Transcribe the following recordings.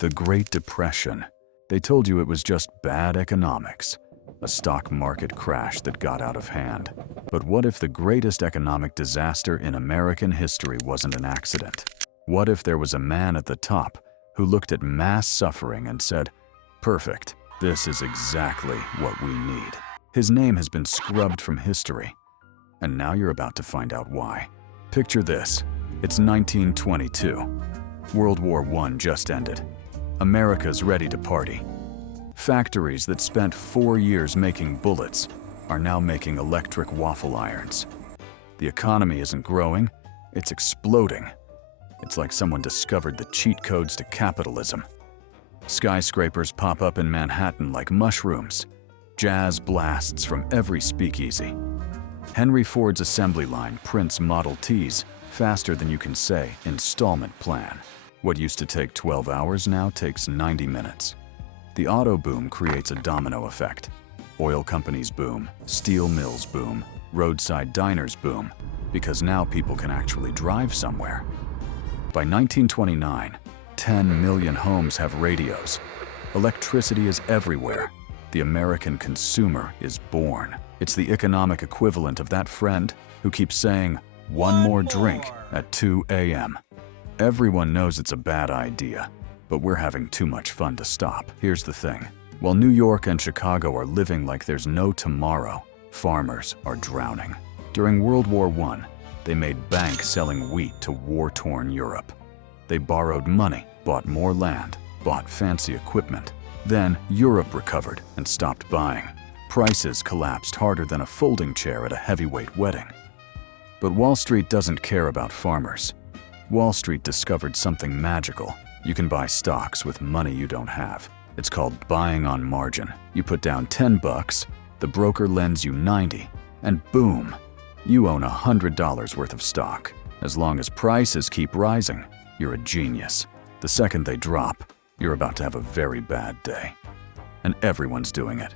The Great Depression. They told you it was just bad economics, a stock market crash that got out of hand. But what if the greatest economic disaster in American history wasn't an accident? What if there was a man at the top who looked at mass suffering and said, "Perfect, this is exactly what we need." His name has been scrubbed from history, and now you're about to find out why. Picture this. It's 1922. World War I just ended. America's ready to party. Factories that spent 4 years making bullets are now making electric waffle irons. The economy isn't growing, it's exploding. It's like someone discovered the cheat codes to capitalism. Skyscrapers pop up in Manhattan like mushrooms. Jazz blasts from every speakeasy. Henry Ford's assembly line prints Model Ts faster than you can say installment plan. What used to take 12 hours now takes 90 minutes. The auto boom creates a domino effect. Oil companies boom, steel mills boom, roadside diners boom, because now people can actually drive somewhere. By 1929, 10 million homes have radios. Electricity is everywhere. The American consumer is born. It's the economic equivalent of that friend who keeps saying, "One more drink" at 2 a.m. Everyone knows it's a bad idea, but we're having too much fun to stop. Here's the thing. While New York and Chicago are living like there's no tomorrow, farmers are drowning. During World War I, they made bank selling wheat to war-torn Europe. They borrowed money, bought more land, bought fancy equipment. Then Europe recovered and stopped buying. Prices collapsed harder than a folding chair at a heavyweight wedding. But Wall Street doesn't care about farmers. Wall Street discovered something magical. You can buy stocks with money you don't have. It's called buying on margin. You put down $10, the broker lends you 90, and boom, you own $100 worth of stock. As long as prices keep rising, you're a genius. The second they drop, you're about to have a very bad day. And everyone's doing it.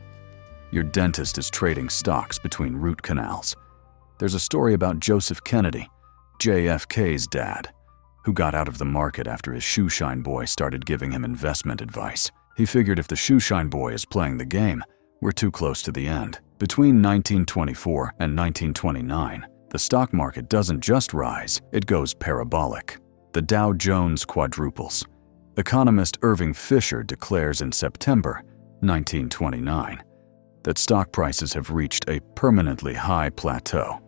Your dentist is trading stocks between root canals. There's a story about Joseph Kennedy, JFK's dad, who got out of the market after his shoeshine boy started giving him investment advice. He figured if the shoeshine boy is playing the game, we're too close to the end. Between 1924 and 1929, the stock market doesn't just rise, it goes parabolic. The Dow Jones quadruples. Economist Irving Fisher declares in September 1929 that stock prices have reached a permanently high plateau.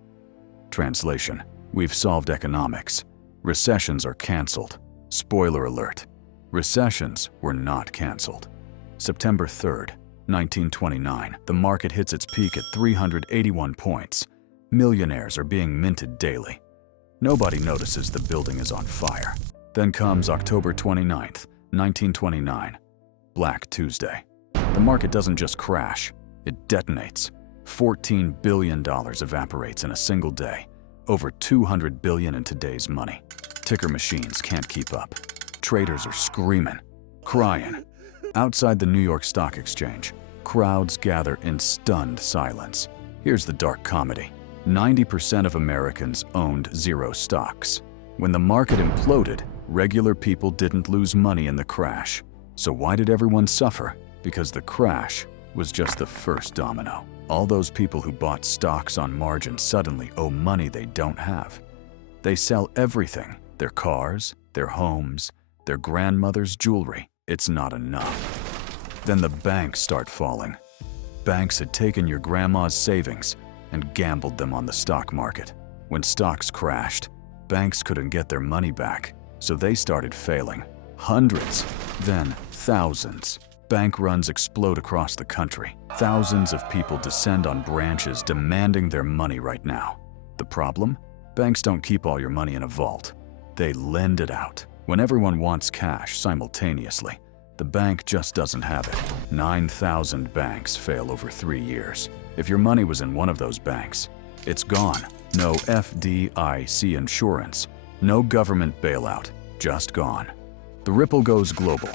Translation: we've solved economics. Recessions are canceled. Spoiler alert: recessions were not canceled. September 3rd, 1929, the market hits its peak at 381 points. Millionaires are being minted daily. Nobody notices the building is on fire. Then comes October 29th, 1929, Black Tuesday. The market doesn't just crash, it detonates. $14 billion evaporates in a single day. Over $200 billion in today's money. Ticker machines can't keep up. Traders are screaming, crying. Outside the New York Stock Exchange, crowds gather in stunned silence. Here's the dark comedy. 90% of Americans owned zero stocks. When the market imploded, regular people didn't lose money in the crash. So why did everyone suffer? Because the crash was just the first domino. All those people who bought stocks on margin suddenly owe money they don't have. They sell everything, their cars, their homes, their grandmother's jewelry. It's not enough. Then the banks start falling. Banks had taken your grandma's savings and gambled them on the stock market. When stocks crashed, banks couldn't get their money back, so they started failing. Hundreds, then thousands. Bank runs explode across the country. Thousands of people descend on branches demanding their money right now. The problem? Banks don't keep all your money in a vault. They lend it out. When everyone wants cash simultaneously, the bank just doesn't have it. 9,000 banks fail over 3 years. If your money was in one of those banks, it's gone. No FDIC insurance, no government bailout, just gone. The ripple goes global.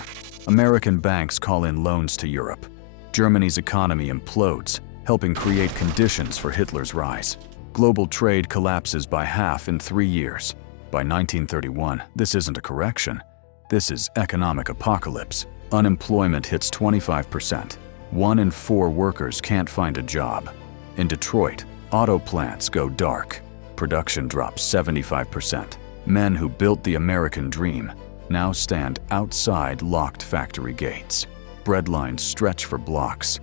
American banks call in loans to Europe. Germany's economy implodes, helping create conditions for Hitler's rise. Global trade collapses by half in 3 years. By 1931, this isn't a correction. This is economic apocalypse. Unemployment hits 25%. 1 in 4 workers can't find a job. In Detroit, auto plants go dark. Production drops 75%. Men who built the American dream now stand outside locked factory gates. Bread lines stretch for blocks.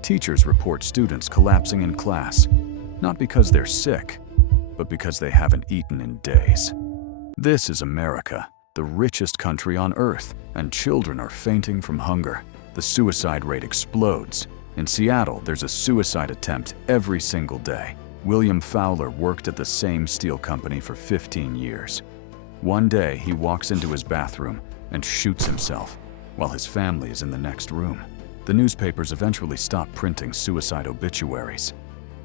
Teachers report students collapsing in class, not because they're sick, but because they haven't eaten in days. This is America, the richest country on earth, and children are fainting from hunger. The suicide rate explodes. In Seattle, there's a suicide attempt every single day. William Fowler worked at the same steel company for 15 years. One day, he walks into his bathroom and shoots himself, while his family is in the next room. The newspapers eventually stop printing suicide obituaries.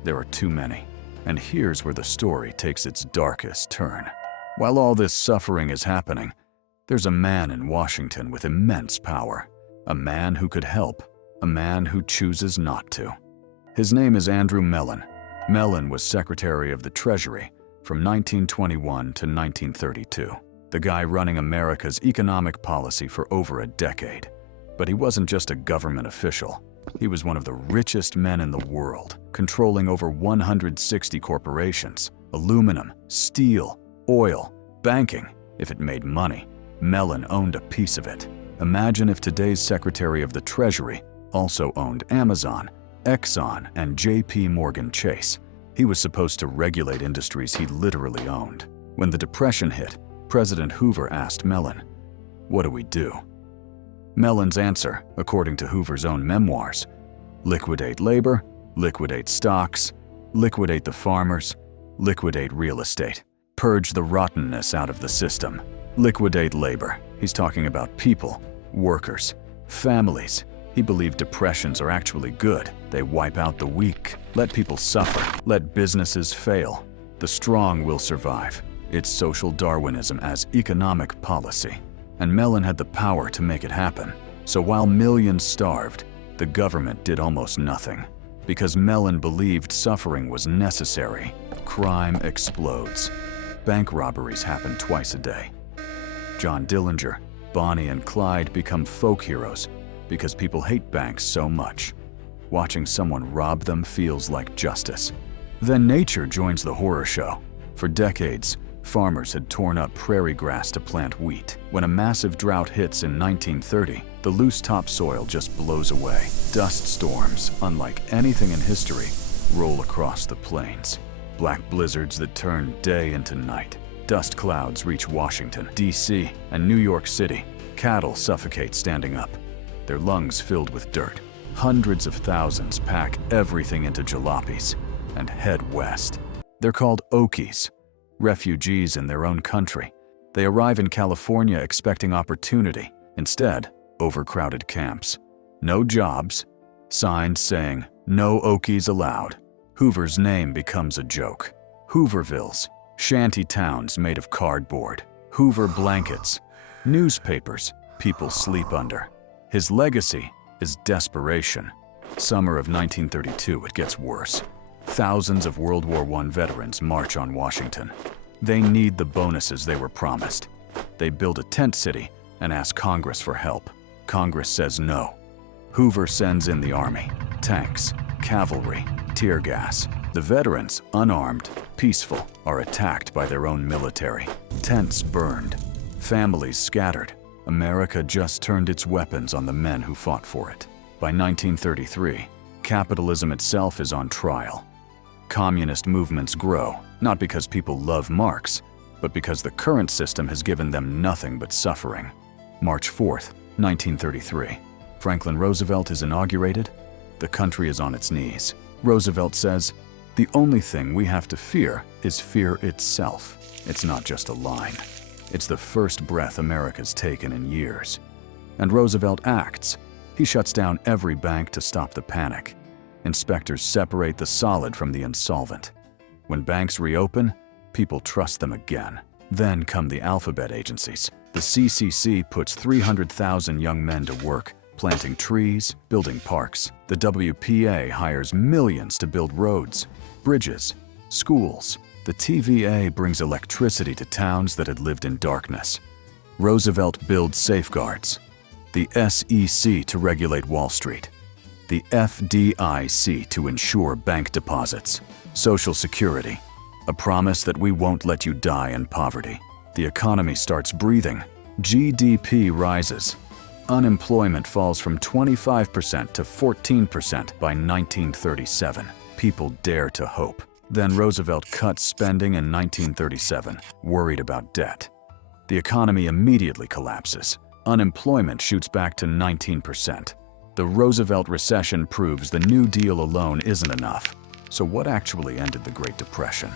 There are too many. And here's where the story takes its darkest turn. While all this suffering is happening, there's a man in Washington with immense power. A man who could help. A man who chooses not to. His name is Andrew Mellon. Mellon was Secretary of the Treasury from 1921 to 1932. The guy running America's economic policy for over a decade. But he wasn't just a government official. He was one of the richest men in the world, controlling over 160 corporations, aluminum, steel, oil, banking. If it made money, Mellon owned a piece of it. Imagine if today's Secretary of the Treasury also owned Amazon, Exxon, and J.P. Morgan Chase. He was supposed to regulate industries he literally owned. When the Depression hit, President Hoover asked Mellon, "What do we do?" Mellon's answer, according to Hoover's own memoirs, liquidate labor, liquidate stocks, liquidate the farmers, liquidate real estate, purge the rottenness out of the system. Liquidate labor. He's talking about people, workers, families. He believed depressions are actually good. They wipe out the weak, let people suffer, let businesses fail. The strong will survive. It's social Darwinism as economic policy. And Mellon had the power to make it happen. So while millions starved, the government did almost nothing. Because Mellon believed suffering was necessary, crime explodes. Bank robberies happen twice a day. John Dillinger, Bonnie and Clyde become folk heroes because people hate banks so much. Watching someone rob them feels like justice. Then nature joins the horror show. For decades, farmers had torn up prairie grass to plant wheat. When a massive drought hits in 1930, the loose topsoil just blows away. Dust storms, unlike anything in history, roll across the plains. Black blizzards that turn day into night. Dust clouds reach Washington, D.C., and New York City. Cattle suffocate standing up, their lungs filled with dirt. Hundreds of thousands pack everything into jalopies and head west. They're called Okies, refugees in their own country. They arrive in California expecting opportunity. Instead, overcrowded camps. No jobs. Signs saying, "No Okies allowed." Hoover's name becomes a joke. Hoovervilles, shanty towns made of cardboard. Hoover blankets, newspapers people sleep under. His legacy is desperation. Summer of 1932, it gets worse. Thousands of World War I veterans march on Washington. They need the bonuses they were promised. They build a tent city and ask Congress for help. Congress says no. Hoover sends in the army, tanks, cavalry, tear gas. The veterans, unarmed, peaceful, are attacked by their own military. Tents burned, families scattered. America just turned its weapons on the men who fought for it. By 1933, capitalism itself is on trial. Communist movements grow, not because people love Marx, but because the current system has given them nothing but suffering. March 4th, 1933. Franklin Roosevelt is inaugurated. The country is on its knees. Roosevelt says, "The only thing we have to fear is fear itself." It's not just a line. It's the first breath America's taken in years. And Roosevelt acts. He shuts down every bank to stop the panic. Inspectors separate the solid from the insolvent. When banks reopen, people trust them again. Then come the alphabet agencies. The CCC puts 300,000 young men to work, planting trees, building parks. The WPA hires millions to build roads, bridges, schools. The TVA brings electricity to towns that had lived in darkness. Roosevelt builds safeguards. The SEC to regulate Wall Street. The FDIC to ensure bank deposits. Social Security. A promise that we won't let you die in poverty. The economy starts breathing. GDP rises. Unemployment falls from 25% to 14% by 1937. People dare to hope. Then Roosevelt cuts spending in 1937, worried about debt. The economy immediately collapses. Unemployment shoots back to 19%. The Roosevelt recession proves the New Deal alone isn't enough. So what actually ended the Great Depression?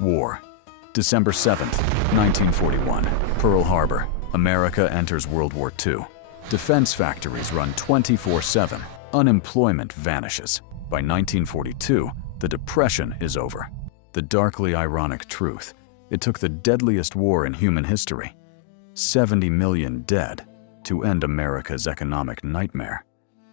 War. December 7th, 1941, Pearl Harbor. America enters World War II. Defense factories run 24/7. Unemployment vanishes. By 1942, the Depression is over. The darkly ironic truth: it took the deadliest war in human history, 70 million dead, to end America's economic nightmare.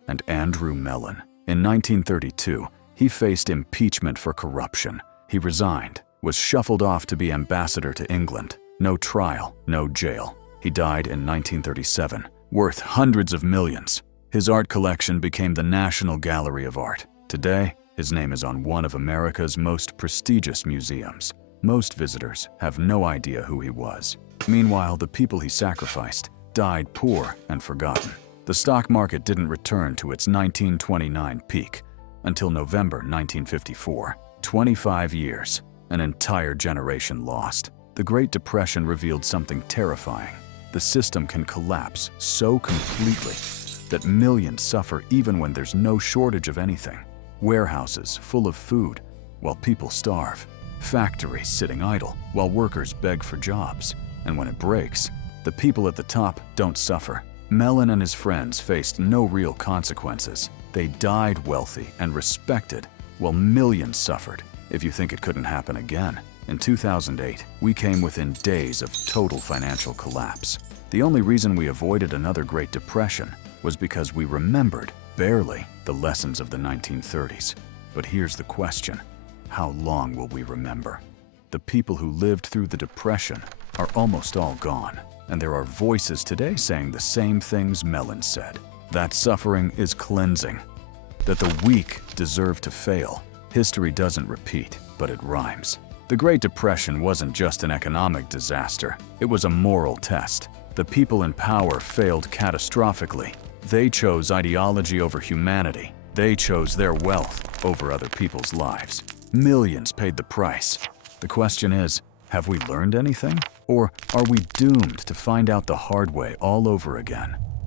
And Andrew Mellon. In 1932, he faced impeachment for corruption. He resigned, was shuffled off to be ambassador to England. No trial, no jail. He died in 1937, worth hundreds of millions. His art collection became the National Gallery of Art. Today, his name is on one of America's most prestigious museums. Most visitors have no idea who he was. Meanwhile, the people he sacrificed died poor and forgotten. The stock market didn't return to its 1929 peak until November 1954. 25 years, an entire generation lost. The Great Depression revealed something terrifying. The system can collapse so completely that millions suffer even when there's no shortage of anything. Warehouses full of food while people starve. Factories sitting idle while workers beg for jobs. And when it breaks, the people at the top don't suffer. Mellon and his friends faced no real consequences. They died wealthy and respected, while millions suffered. If you think it couldn't happen again, in 2008, we came within days of total financial collapse. The only reason we avoided another Great Depression was because we remembered, barely, the lessons of the 1930s. But here's the question: how long will we remember? The people who lived through the Depression are almost all gone, and there are voices today saying the same things Mellon said. That suffering is cleansing, that the weak deserve to fail. History doesn't repeat, but it rhymes. The Great Depression wasn't just an economic disaster, it was a moral test. The people in power failed catastrophically. They chose ideology over humanity. They chose their wealth over other people's lives. Millions paid the price. The question is, have we learned anything? Or are we doomed to find out the hard way all over again?